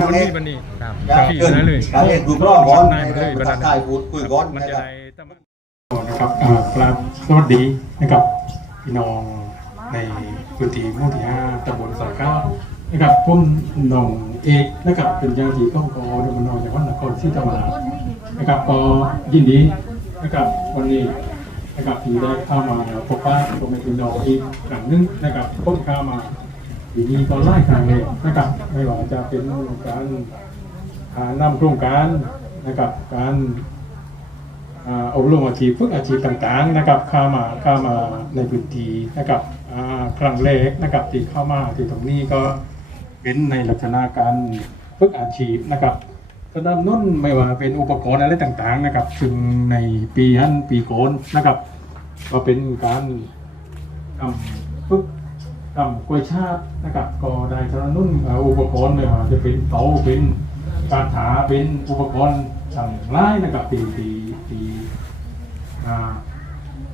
คนเอนี้งบันนี้ครับการที่เกินนั่นเลยการเองดูกล้องก่อนนายมาเลยบันทันั้กนทายพูดคุยก่อนมันนะจะครับได้ตั้งนะครับอ่ากราบสวัสดีนะครับพี่น้องในพื้นที่หมู่ที่ห้าตำบลสอยเก้านะครับผมน้องเอกนะครับเป็นเจ้าหน้าที่กองกอดมนจังหวัดนครศรีธรรมราชนะครับก็ยินดีนะครับวันนี้นะครับที่ได้เข้ามาพบปะกับพี่น้องอีกครั้งหนึงนะครับผมเข้ามา ทีนี้ก็ไล่ครั้งเลยนะครับ ไม่ว่าจะเป็นการหานำโครงการนะครับ การอบรมอาชีพฝึกอาชีพต่างๆนะครับเข้ามาเข้ามาในพื้นที่นะครับครั้งแรกนะครับที่เข้ามาที่ตรงนี้ก็เป็นในลักษณะการฝึกอาชีพนะครับสนับสนุนไม่ว่าเป็นอุปกรณ์อะไรต่างๆนะครับซึ่งในปีฮันปีโกนนะครับ ก็เป็นการทำฝึก ทำกล้วยชาตินะครับก็ได้สนับสนุนอ่าอุปกรณ์ไม่ว่าจะเป็นเตาเป็นการถาเป็นอุปกรณ์ต่างหลายนะครับตีตีตีอ่า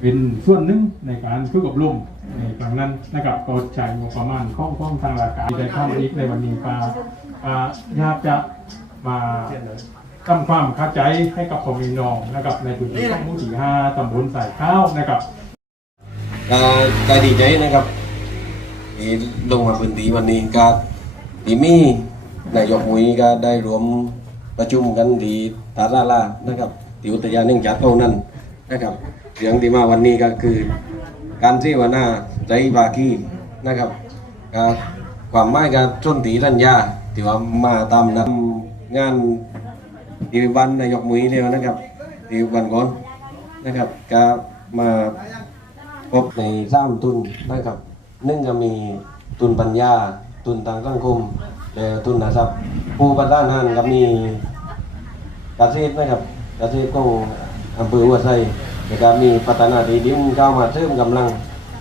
เป็นส่วนหนึ่งในการฝึกอบรมในครั้งนั้นนะครับก็ใช้งบประมาณของของทางราชการได้เข้ามาอีกในวันนี้ก็อ่าอยากจะมาทำความเข้าใจให้กับพ่อแม่น้องนะครับในพื้นที่หมู่ที่ห้าตำบลสายข้าวนะครับก็ก็ดีใจนะครับ ที่ลงมาพื้นที่วันนี้ก็ดีมีนายกมุ้ยก็ได้รวมประชุมกันที่ตาลาลานะครับที่อุทยานแห่งชาติเขานั่นนะครับเรื่องที่มาวันนี้ก็คือ การเสวนาใจบาคีนะครับก็ความหมายก็ชนตีรัญญาที่ว่ามาตามนำงานที่วันนายกมุ้ยเนี่ยนะครับที่วันก่อนนะครับก็มาพบในสามทุนนะครับ นึ่งก็มีทุนปัญญา ทุนทางสังคมและทุนนะครับผู้ประธานนั้นก็มีเกษตรนะครับเกษตรของอำเภอหัวไซแล้วก็มีพัฒนาที่ดินเข้ามาเสริมกำลัง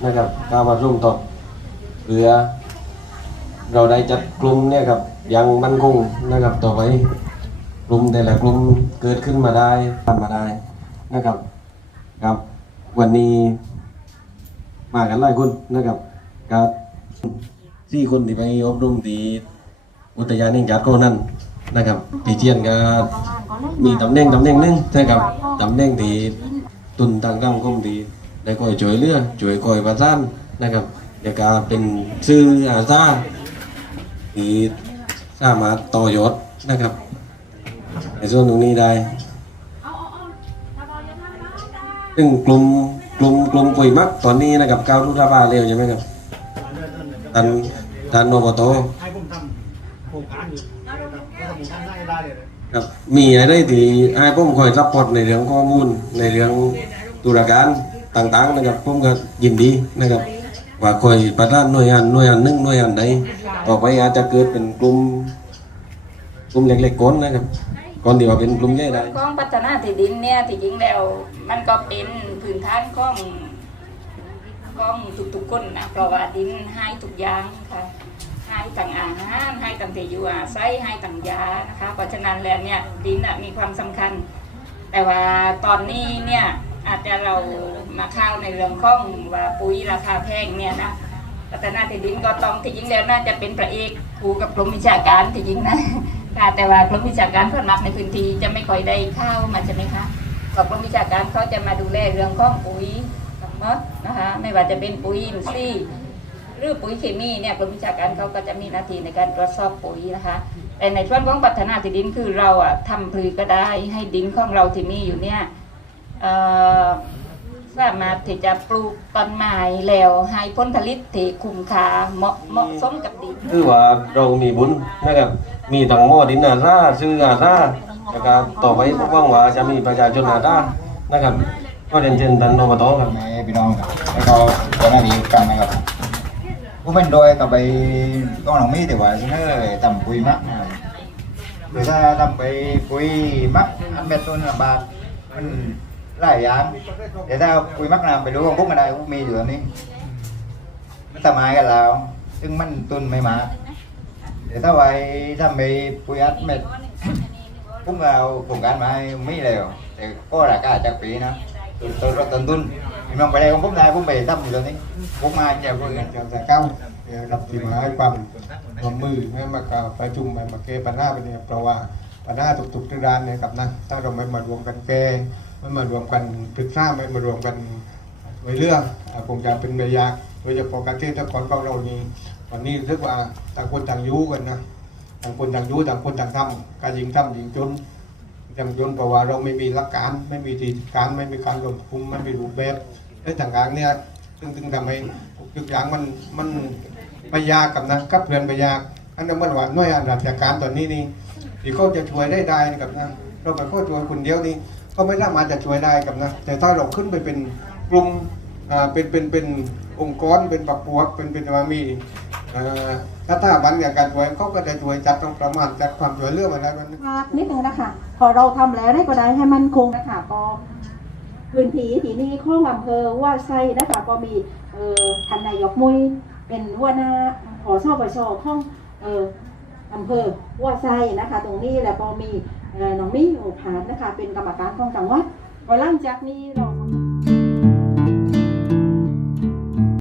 นะครับเข้ามาร่วมทบเพื่อเราได้จัดกลุ่มเนี่ยครับยังมั่นคงนะครับต่อไปกลุ่มแต่ละกลุ่มเกิดขึ้นมาได้ทำมาได้นะครับครับ วันนี้มากันหลายคนนะครับ กับสี่คนที่ไปอบรมที่อุทยานแห่งชาติโกนั่นนะครับที่เชียนก็มีตำแหน่งตำแหน่งหนึงนะครับตำแหน่งที่ตุนทางดังคมที่ได้คอยช่วยเหลือช่วยคอยประสานนะครับเดี๋ยวก็เป็นชื่ออาซาที่สามารถต่อยอดนะครับในส่วนตรงนี้ได้ซึ่งกลุ่มกลุ่มกลุ่มปุ๋ยมักตอนนี้นะครับก้าวรุทบาเร็วใช่ไหมครับ ท่านท่านนบตให้ผมทำโครงการอยู่นะครับถ้าผมทำได้ได้เลยครับมีอะไรที่ให้ผมคอยซัพพอร์ตในเรื่องข้อมูลในเรื่องตุลาการต่างๆนะครับผมก็ยินดีนะครับ ว่าคอยประธานหน่วยงานหน่วยงานหนึ่งหน่วยงานใดต่อไปอาจจะเกิดเป็นกลุ่มกลุ่มเล็กๆก่อนนะครับก่อนที่ว่าเป็นกลุ่มใหญ่ได้ของพัฒนาที่ดินเนี่ยที่จริงแล้วมันก็เป็นพื้นฐานของ ของทุกๆคนนะเพราะว่าดินให้ทุกอย่างค่ะให้ต่างอาหารให้ต่างที่อยู่อาศัยให้ต่างยานะคะเพราะฉะนั้นแล้วเนี่ยดินมีความสำคัญ แต่ว่าตอนนี้เนี่ยอาจจะเรามาเข้าในเรื่องของว่าปุ๋ยราคาแพงเนี่ยนะพัฒนาที่ดินก็ต้องที่จริงแล้วน่าจะเป็นพระเอกคู่กับกรมวิชาการที่จริงนะค่ะแต่ว่ากรมวิชาการส่วนมากในพื้นที่จะไม่ค่อยได้เข้ามาใช่ไหมคะก็กรมวิชาการเขาจะมาดูแลเรื่องของปุ๋ย ทั้งหมดนะคะไม่ว่าจะเป็นปุ๋ยอินทรีย์หรือปุ๋ยเคมีเนี่ยกรมวิชาการเขาก็จะมีหน้าที่ในการตรวจสอบปุ๋ยนะคะ แต่ในส่วนของพัฒนาที่ดินคือเราอะทำพือก็ได้ให้ดินของเราที่มีอยู่เนี่ยสามารถที่จะปลูกต้นไม้แล้วให้ผลผลิตที่คุ้มค่าเหมาะเหมาะสมกับดินคือว่าเรามีบุญนะครับมีทั้งหม้อดินอาซาซื้ออาซาแล้วก็ต่อไปพวกว่างว่าจะมีประชาชนอาซานะครับ ก็เรียนเชิญท่านนบตครับแม่พี่น้องครับแล้วก็ตอนนี้กันนะครับผู้เป็นโดยกับไปต้องหลังมีแต่ว่าเสนอทำปุ๋ยมักนะครับหรือถ้าทำไปปุ๋ยมักอันเม็ดต้นละบาทมันหลายอย่างแต่ถ้าปุ๋ยมักนะไปดูของพวกมันได้พวกมีอยู่ตอนนี้ มันสมายกันแล้ว ซึ่งมันต้นไม่มากแต่ถ้าไว้ทำไปปุ๋ยอัดเม็ดพวกเราโครงการมาให้ไม่แล้วต่ก็ราต้นต้นต้นทุนพี่น้องไปได้ของผมได้ผมไปตั้มอยู่ตอนนี้ผมมาจากคนอยาแต่เก้าเนี่ยรับที่มาให้ความร่วมมือให้มากล่าวประชุมมามาแก้ปัญหาไปเนี่ยเพราะว่าปัญหาทุกๆทุกด้านเนี่ยครับนะถ้าเราไม่มารวมกันแก้ไม่มารวมกันปรึกษาไม่มารวมกันไว้เรื่องคงจะเป็นไปยากโดยเฉพาะการเทศกรของเรานี่วันนี้เรียกว่าต่างคนต่างยู้กันนะต่างคนต่างยู้ต่างคนต่างทำการยิงทำยิงจน จำยนเพราะว่าเราไม่มีหลักการไม่มีทีการไม่มีการควบคุมไม่มีรูปแบบไอ้ต่างๆเนี่ยซึ่งซึงทำให้ทุกอย่างมันมันปยากกับนะกับเพื่อนปยากอันนั้นมันว่าน่วยงานราชการตอนนี้นี่ที่เขาจะช่วยได้ได้กับนะเราไปเขาช่วยคนเดียวนี่ก็ไม่สามารถจะช่วยได้กับนะแต่ถ้าเราขึ้นไปเป็นกลุ่มอ่าเป็นเป็นเป็นองค์กรเป็นปักพวกเป็นเป็นว่ามีอ่า ถ้าถ้าบันอย่างการช่วยเขาก็จะช่วยจัดต้องประมาณจัดความช่วยเหลือมาได้มันพาดนิดนึงนะคะ พอเราทำแล้วได้ก็ได้ให้มันคงนะคะก็พื้นที่ที่นี่ข้องอำเภอว่าไซนะคะก็มีเอ่อท่านนายกมุ้ยเป็นหัวหน้าขอชอบประชข้องเอ่ออำเภอว่าไซนะคะ ตรงนี้แล้วก็มีเอ่อน้องมี่โอภาสนะคะ เป็นกรรมการของจังหวัดพอหลังจากนี้เรา